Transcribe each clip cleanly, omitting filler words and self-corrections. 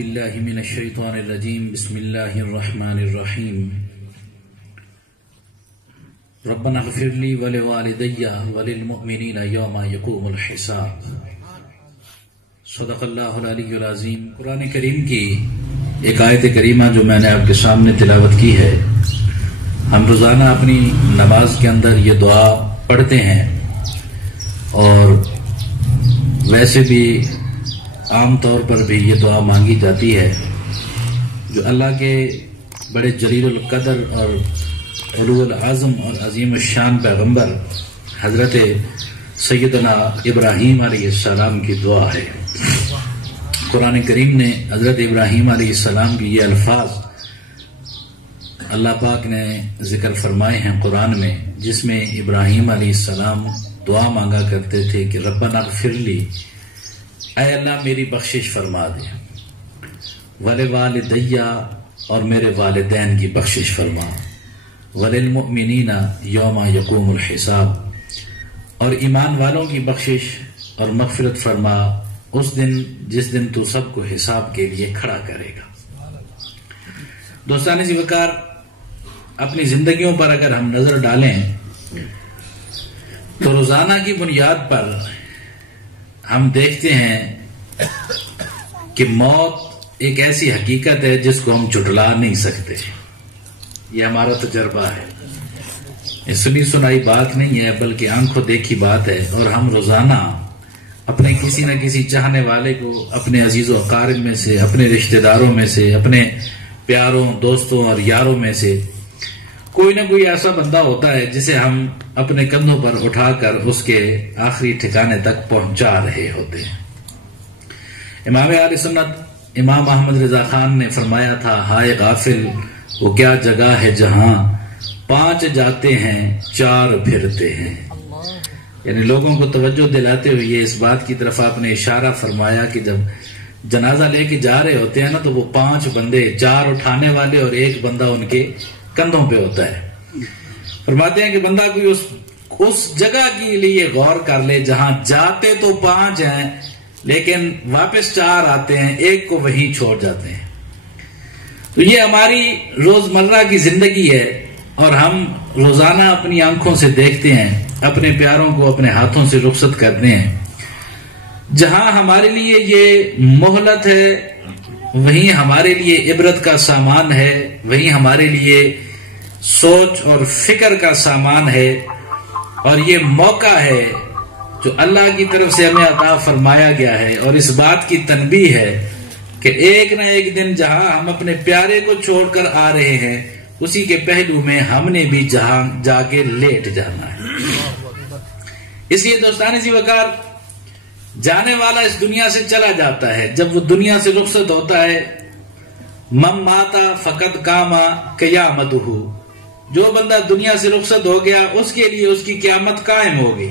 باللہ من الشیطان الرجیم بسم اللہ الرحمن الرحیم ربنا اغفر لی ولوالدی وللمؤمنین یوم یقوم الحساب۔ صدق اللہ العلی العظیم۔ قرآن کریم کی ایک آیت کریمہ جو میں نے آپ کے سامنے تلاوت کی ہے، ہم روزانہ اپنی نماز کے اندر یہ دعا پڑھتے ہیں اور ویسے بھی عام طور پر بھی یہ دعا مانگی جاتی ہے جو اللہ کے بڑے جلیل القدر اور علو العظم اور عظیم الشان پیغمبر حضرت سیدنا ابراہیم علیہ السلام کی دعا ہے۔ قرآن کریم نے حضرت ابراہیم علیہ السلام کی یہ الفاظ اللہ پاک نے ذکر فرمائے ہیں قرآن میں، جس میں ابراہیم علیہ السلام دعا مانگا کرتے تھے کہ ربنا اغفر لی، اے اللہ میری بخشش فرما دے، ولوالدی اور میرے والدین کی بخشش فرما، وللمؤمنین یوم یقوم الحساب اور ایمان والوں کی بخشش اور مغفرت فرما اس دن جس دن تو سب کو حساب کے لیے کھڑا کرے گا۔ دوستان وقار، اپنی زندگیوں پر اگر ہم نظر ڈالیں تو روزانہ کی بنیاد پر ہم دیکھتے ہیں کہ موت ایک ایسی حقیقت ہے جس کو ہم جھٹلا نہیں سکتے۔ یہ ہمارا تجربہ ہے، یہ سنی سنائی بات نہیں ہے بلکہ آنکھوں دیکھی بات ہے، اور ہم روزانہ اپنے کسی نہ کسی چاہنے والے کو اپنے عزیز و اقارب میں سے، اپنے رشتہ داروں میں سے، اپنے پیاروں دوستوں اور یاروں میں سے کوئی نہ کوئی ایسا بندہ ہوتا ہے جسے ہم اپنے کندھوں پر اٹھا کر اس کے آخری ٹھکانے تک پہنچا رہے ہوتے ہیں۔ امام اہل سنت امام احمد رضا خان نے فرمایا تھا، ہائے غافل وہ کیا جگہ ہے جہاں 5 جاتے ہیں 4 پھرتے ہیں۔ یعنی لوگوں کو توجہ دلاتے ہوئے اس بات کی طرف آپ نے اشارہ فرمایا کہ جب جنازہ لے کے جا رہے ہوتے ہیں نا تو وہ 5 بندے، 4 اٹھانے والے اور 1 بندہ ان کے کندھوں پہ ہوتا ہے۔ فرماتے ہیں کہ بندہ کوئی اس جگہ کے لیے غور کر لے جہاں جاتے تو 5 ہیں لیکن واپس 4 آتے ہیں، 1 کو وہیں چھوڑ جاتے ہیں۔ تو یہ ہماری روزمرہ کی زندگی ہے اور ہم روزانہ اپنی آنکھوں سے دیکھتے ہیں، اپنے پیاروں کو اپنے ہاتھوں سے رخصت کرتے ہیں۔ جہاں ہمارے لیے یہ مہلت ہے وہیں ہمارے لیے عبرت کا سامان ہے، وہیں ہمارے لیے سوچ اور فکر کا سامان ہے، اور یہ موقع ہے جو اللہ کی طرف سے ہمیں عطا فرمایا گیا ہے، اور اس بات کی تنبیہ ہے کہ ایک نہ ایک دن جہاں ہم اپنے پیارے کو چھوڑ کر آ رہے ہیں اسی کے پہلو میں ہم نے بھی جہاں جا کے لیٹ جانا ہے۔ اس لیے دوستان وقار، جانے والا اس دنیا سے چلا جاتا ہے، جب وہ دنیا سے رخصت ہوتا ہے، من ماتا فقد قاما قیامتہ، جو بندہ دنیا سے رخصت ہو گیا اس کے لیے اس کی قیامت قائم ہو گئی۔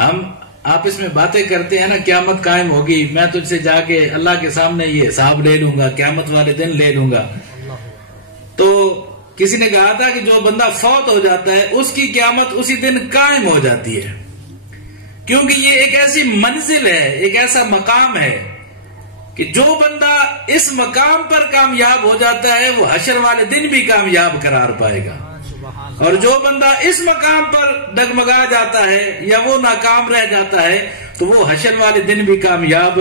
ہم آپس میں باتیں کرتے ہیں نا، قیامت قائم ہوگی، میں تجھ سے جا کے اللہ کے سامنے یہ حساب لے لوں گا، قیامت والے دن لے لوں گا۔ تو کسی نے کہا تھا کہ جو بندہ فوت ہو جاتا ہے اس کی قیامت اسی دن قائم ہو جاتی ہے، کیونکہ یہ ایک ایسی منزل ہے، ایک ایسا مقام ہے کہ جو بندہ اس مقام پر کامیاب ہو جاتا ہے وہ حشر والے دن بھی کامیاب قرار پائے گا، اور جو بندہ اس مقام پر ڈگمگا جاتا ہے یا وہ ناکام رہ جاتا ہے تو وہ حشر والے دن بھی کامیاب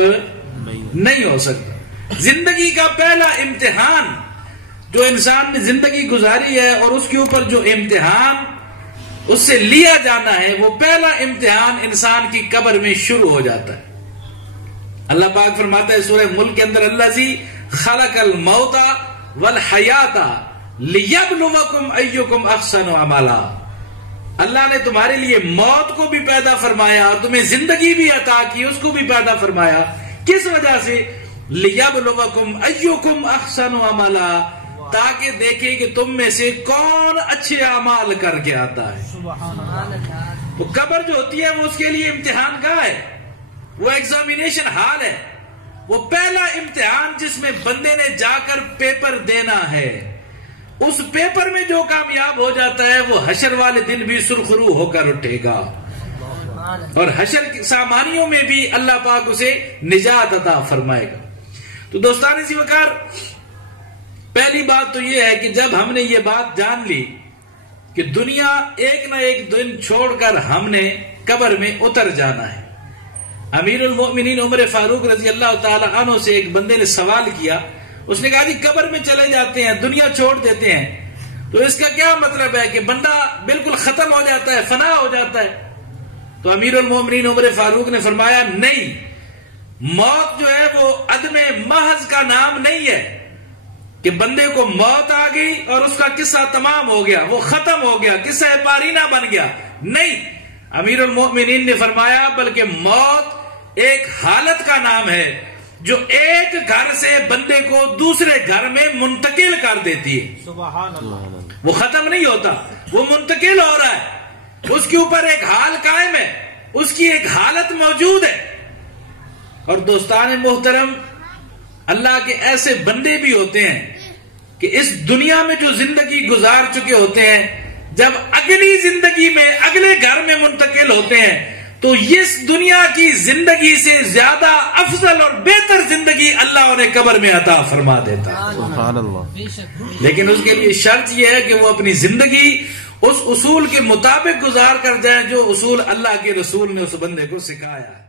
نہیں ہو سکتا۔ زندگی کا پہلا امتحان جو انسان نے زندگی گزاری ہے اور اس کے اوپر جو امتحان اس سے لیا جانا ہے، وہ پہلا امتحان انسان کی قبر میں شروع ہو جاتا ہے۔ اللہ پاک فرماتا ہے سورہ ملک کے اندر، الذی خلق الموت والحیات لیبلوکم ایکم احسن عملا، اللہ نے تمہارے لیے موت کو بھی پیدا فرمایا اور تمہیں زندگی بھی عطا کی، اس کو بھی پیدا فرمایا، کس وجہ سے؟ لیبلوکم ایکم احسن عملا، تاکہ دیکھیں کہ تم میں سے کون اچھے اعمال کر کے آتا ہے۔ وہ قبر جو ہوتی ہے وہ اس کے لیے امتحان کا ہے، وہ ایگزامینیشن ہال ہے، وہ پہلا امتحان جس میں بندے نے جا کر پیپر دینا ہے۔ اس پیپر میں جو کامیاب ہو جاتا ہے وہ حشر والے دن بھی سرخرو ہو کر اٹھے گا، اور حشر کی سامانیوں میں بھی اللہ پاک اسے نجات عطا فرمائے گا۔ تو دوستان اسی وقار پہلی بات تو یہ ہے کہ جب ہم نے یہ بات جان لی کہ دنیا ایک نہ ایک دن چھوڑ کر ہم نے قبر میں اتر جانا ہے. امیر المؤمنین عمر فاروق رضی اللہ تعالی عنہ سے ایک بندے نے سوال کیا. اس نے کہا جی قبر میں چلے جاتے ہیں, دنیا چھوڑ دیتے ہیں, تو اس کا کیا مطلب ہے کہ بندہ بالکل ختم ہو جاتا ہے, فنا ہو جاتا ہے؟ تو امیر المؤمنین عمر فاروق نے فرمایا نہیں, موت جو ہے وہ عدم محض کا نام نہیں ہے کہ بندے کو موت آ گئی اور اس کا قصہ تمام ہو گیا, وہ ختم ہو گیا, قصہ پارینہ بن گیا. نہیں, امیر المؤمنین نے فرمایا بلکہ موت ایک حالت کا نام ہے جو ایک گھر سے بندے کو دوسرے گھر میں منتقل کر دیتی ہے. سبحان اللہ. وہ ختم نہیں ہوتا, وہ منتقل ہو رہا ہے, اس کے اوپر ایک حال قائم ہے, اس کی ایک حالت موجود ہے. اور دوستان محترم, اللہ کے ایسے بندے بھی ہوتے ہیں کہ اس دنیا میں جو زندگی گزار چکے ہوتے ہیں, جب اگلی زندگی میں اگلے گھر میں منتقل ہوتے ہیں تو اس دنیا کی زندگی سے زیادہ افضل اور بہتر زندگی اللہ انہیں قبر میں عطا فرما دیتا ہے. سبحان اللہ. لیکن اس کے لیے شرط یہ ہے کہ وہ اپنی زندگی اس اصول کے مطابق گزار کر جائیں جو اصول اللہ کے رسول نے اس بندے کو سکھایا ہے.